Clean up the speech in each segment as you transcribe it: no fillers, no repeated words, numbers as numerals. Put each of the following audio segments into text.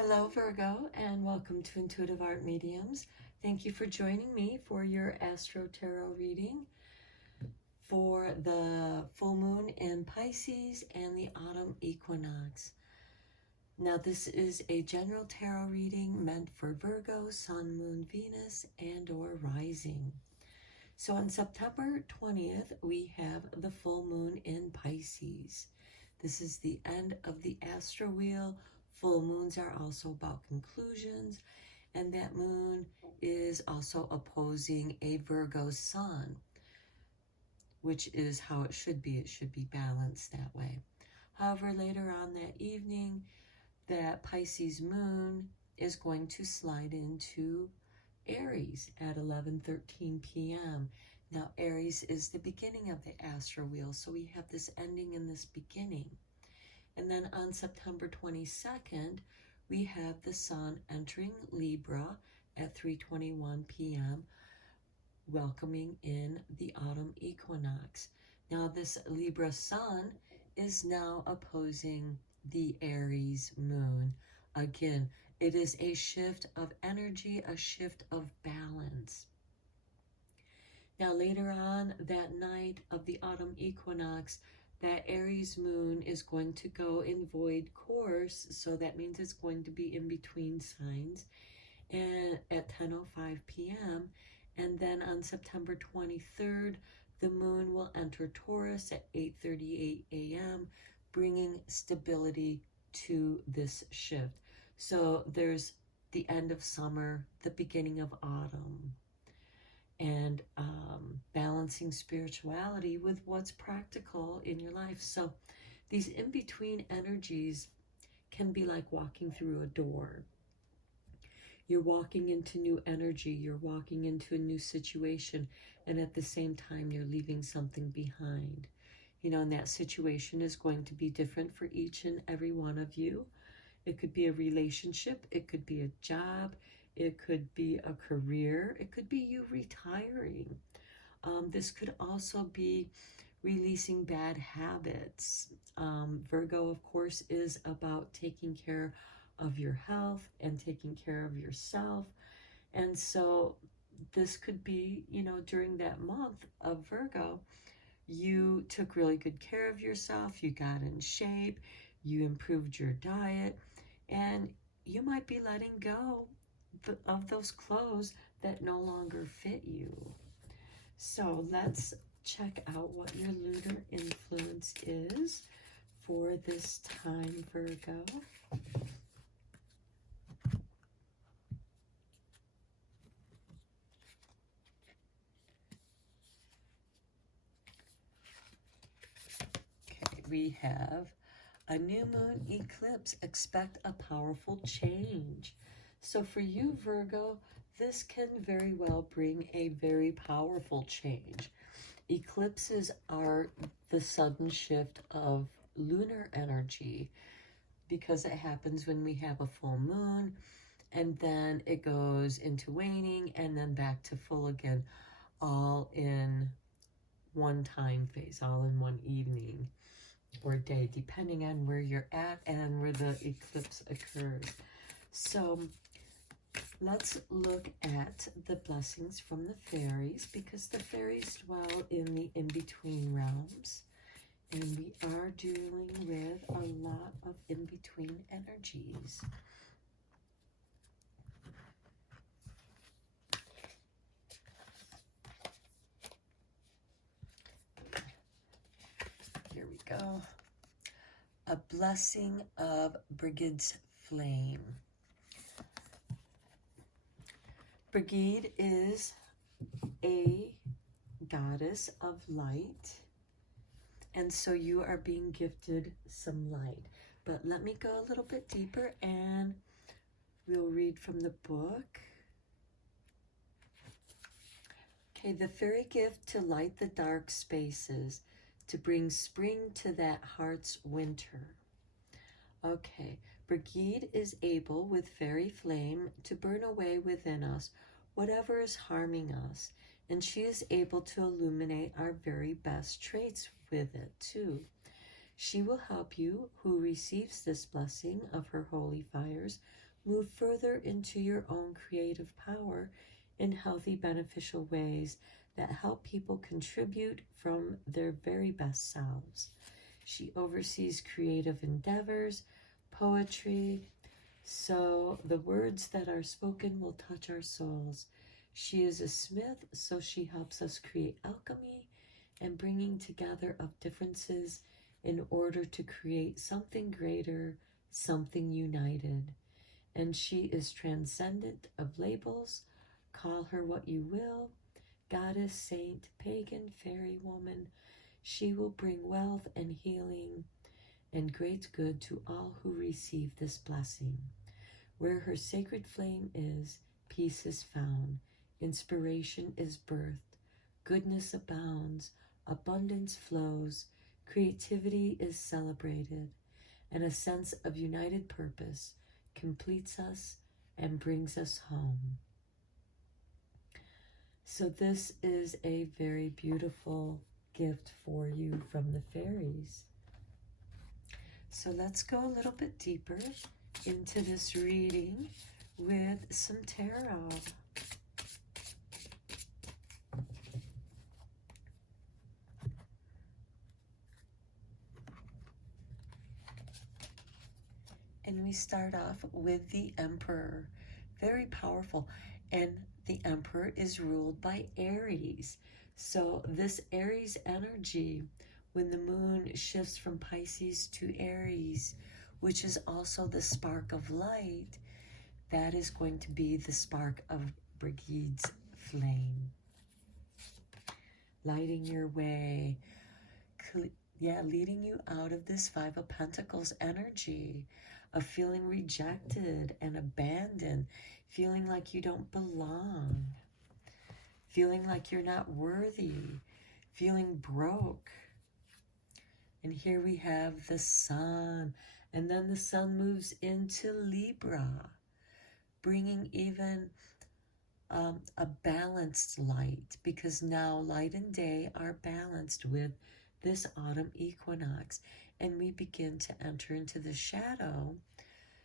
Hello, Virgo, and welcome to Intuitive Art Mediums. Thank you for joining me for your Astro Tarot reading for the full moon in Pisces and the autumn equinox. Now, this is a general tarot reading meant for Virgo, Sun, Moon, Venus, and or rising. So on September 20th, we have the full moon in Pisces. This is the end of the astro wheel. Full moons are also about conclusions, and that moon is also opposing a Virgo sun, which is how it should be. It should be balanced that way. However, later on that evening, that Pisces moon is going to slide into Aries at 11:13 p.m. Now, Aries is the beginning of the astro wheel, so we have this ending and this beginning. And then on September 22nd, we have the sun entering Libra at 3:21 p.m., welcoming in the autumn equinox. Now, this Libra sun is now opposing the Aries moon. Again, it is a shift of energy, a shift of balance. Now, later on that night of the autumn equinox, that Aries moon is going to go in void course, so that means it's going to be in between signs, and at 10:05 p.m. And then on September 23rd, the moon will enter Taurus at 8:38 a.m., bringing stability to this shift. So there's the end of summer, the beginning of autumn, and balancing spirituality with what's practical in your life. So these in-between energies can be like walking through a door. You're walking into new energy, you're walking into a new situation, and at the same time, you're leaving something behind. You know, and that situation is going to be different for each and every one of you. It could be a relationship, it could be a job, it could be a career, it could be you retiring. This could also be releasing bad habits. Virgo, of course, is about taking care of your health and taking care of yourself. And so this could be, you know, during that month of Virgo, you took really good care of yourself, you got in shape, you improved your diet, and you might be letting go of those clothes that no longer fit you. So let's check out what your lunar influence is for this time, Virgo. Okay, we have a new moon eclipse. Expect a powerful change. So for you, Virgo, this can very well bring a very powerful change. Eclipses are the sudden shift of lunar energy because it happens when we have a full moon, and then it goes into waning and then back to full again, all in one time phase, all in one evening or day, depending on where you're at and where the eclipse occurs. So let's look at the blessings from the fairies, because the fairies dwell in the in-between realms, and we are dealing with a lot of in-between energies. Here we go. A blessing of Brigide's flame. Brigide is a goddess of light, and so you are being gifted some light. But let me go a little bit deeper and we'll read from the book. Okay, the fairy gift to light the dark spaces, to bring spring to that heart's winter. Okay, Brigide is able, with fairy flame, to burn away within us whatever is harming us, and she is able to illuminate our very best traits with it too. She will help you who receives this blessing of her holy fires Move further into your own creative power in healthy, beneficial ways that help people contribute from their very best selves. She oversees creative endeavors, poetry, so the words that are spoken will touch our souls. She is a smith, so she helps us create alchemy and bringing together of differences in order to create something greater, something united. And she is transcendent of labels. Call her what you will, goddess, saint, pagan, fairy, woman. She will bring wealth and healing and great good to all who receive this blessing. Where her sacred flame is, peace is found, inspiration is birthed, goodness abounds, abundance flows, creativity is celebrated, and a sense of united purpose completes us and brings us home. So this is a very beautiful gift for you from the fairies. So let's go a little bit deeper into this reading with some tarot. And we start off with the Emperor. Very powerful. And the Emperor is ruled by Aries. So this Aries energy, when the moon shifts from Pisces to Aries, which is also the spark of light, that is going to be the spark of Brigide's flame. Lighting your way, leading you out of this Five of Pentacles energy of feeling rejected and abandoned, feeling like you don't belong, feeling like you're not worthy, feeling broke. And here we have the Sun, and then the Sun moves into Libra, bringing even a balanced light, because now light and day are balanced with this autumn equinox, and we begin to enter into the shadow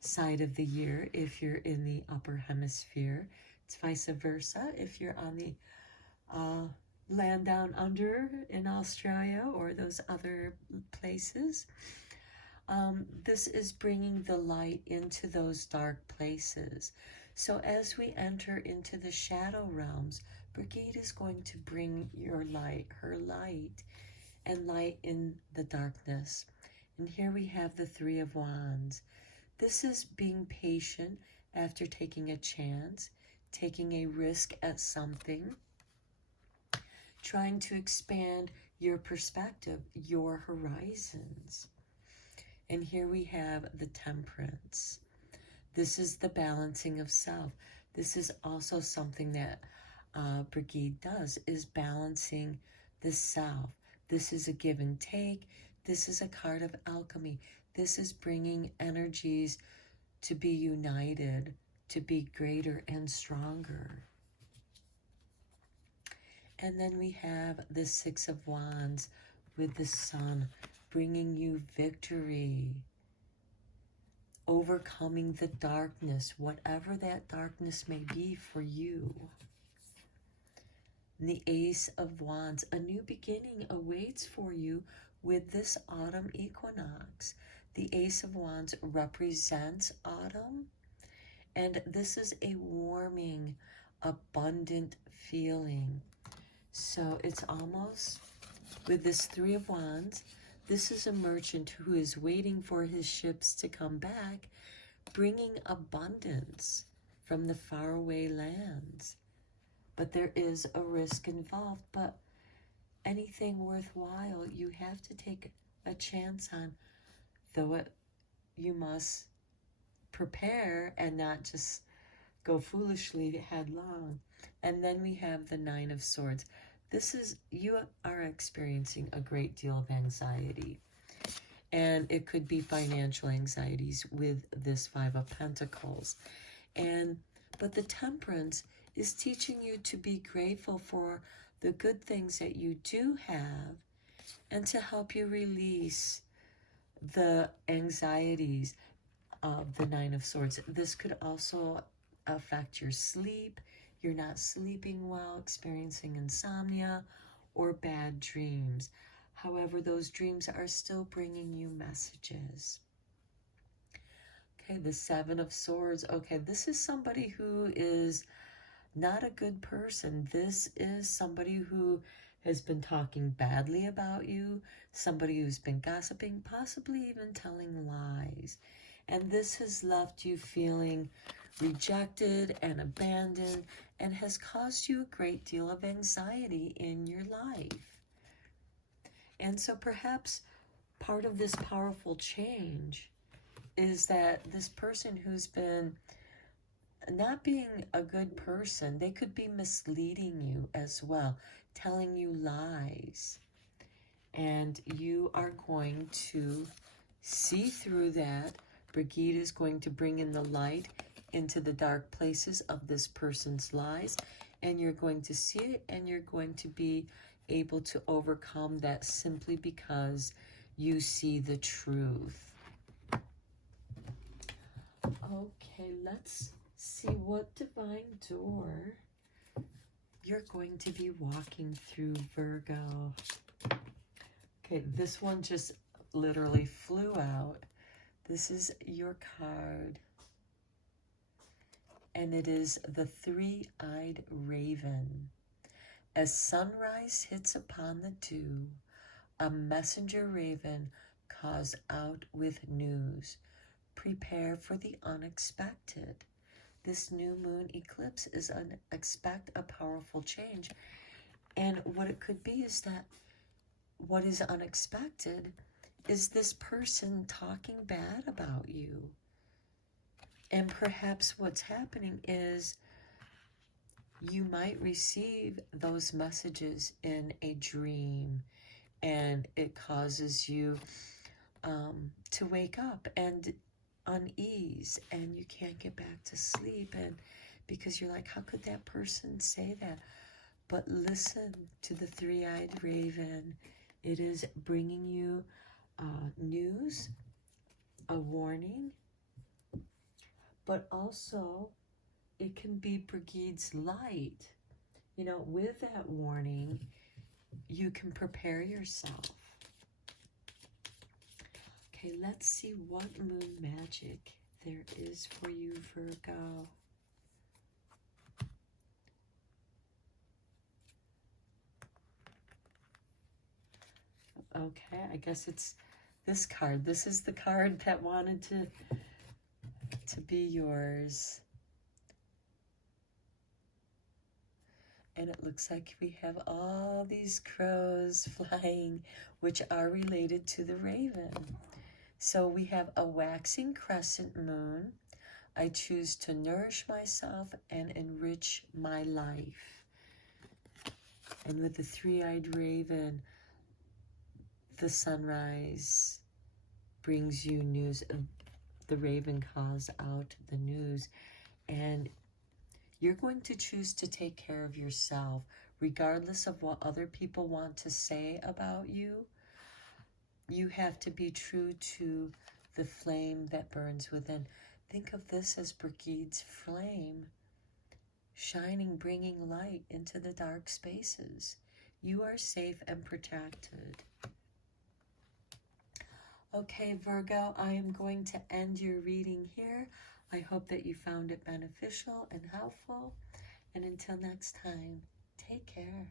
side of the year if you're in the upper hemisphere. It's vice versa if you're on the land down under in Australia or those other places. This is bringing the light into those dark places. So as we enter into the shadow realms, Brigide is going to bring your light, her light, and light in the darkness. And here we have the Three of Wands. This is being patient after taking a chance, taking a risk at something, trying to expand your perspective, your horizons. And here we have the Temperance. This is the balancing of self. This is also something that Brigide does, is balancing the self. This is a give and take. This is a card of alchemy. This is bringing energies to be united, to be greater and stronger. And then we have the Six of Wands with the Sun, bringing you victory, overcoming the darkness, whatever that darkness may be for you. And the Ace of Wands, a new beginning awaits for you with this autumn equinox. The Ace of Wands represents autumn, and this is a warming, abundant feeling. So it's almost, with this Three of Wands, this is a merchant who is waiting for his ships to come back, bringing abundance from the faraway lands. But there is a risk involved, but anything worthwhile you have to take a chance on, though you must prepare and not just go foolishly headlong. And then we have the Nine of Swords. This is, you are experiencing a great deal of anxiety. And it could be financial anxieties with this Five of Pentacles. But the Temperance is teaching you to be grateful for the good things that you do have and to help you release the anxieties. of the Nine of Swords. This could also affect your sleep. You're not sleeping well, experiencing insomnia or bad dreams. However, those dreams are still bringing you messages. Okay, the Seven of Swords. Okay, this is somebody who is not a good person. This is somebody who has been talking badly about you, somebody who's been gossiping, possibly even telling lies. And this has left you feeling rejected and abandoned and has caused you a great deal of anxiety in your life. And so perhaps part of this powerful change is that this person who's been not being a good person, they could be misleading you as well, telling you lies. And you are going to see through that. Brigitte is going to bring in the light into the dark places of this person's lies, and you're going to see it, and you're going to be able to overcome that simply because you see the truth. Okay, let's see what divine door you're going to be walking through, Virgo. Okay, this one just literally flew out. This is your card. And it is the three-eyed raven. As sunrise hits upon the dew, a messenger raven calls out with news. Prepare for the unexpected. This new moon eclipse is expect a powerful change. And what it could be is that what is unexpected is this person talking bad about you. And perhaps what's happening is you might receive those messages in a dream, and it causes you to wake up and unease, and you can't get back to sleep, and because you're like, how could that person say that? But listen to the three-eyed raven. It is bringing you news, a warning, but also it can be Brigitte's light. You know, with that warning, you can prepare yourself. Okay, let's see what moon magic there is for you, Virgo. Okay, I guess it's this card. This is the card that wanted to be yours. And it looks like we have all these crows flying, which are related to the raven. So we have a waxing crescent moon. I choose to nourish myself and enrich my life. And with the three-eyed raven, the sunrise brings you news. The raven calls out the news, and you're going to choose to take care of yourself, regardless of what other people want to say about you. You have to be true to the flame that burns within. Think of this as Brigitte's flame, shining, bringing light into the dark spaces. You are safe and protected. Okay, Virgo, I am going to end your reading here. I hope that you found it beneficial and helpful. And until next time, take care.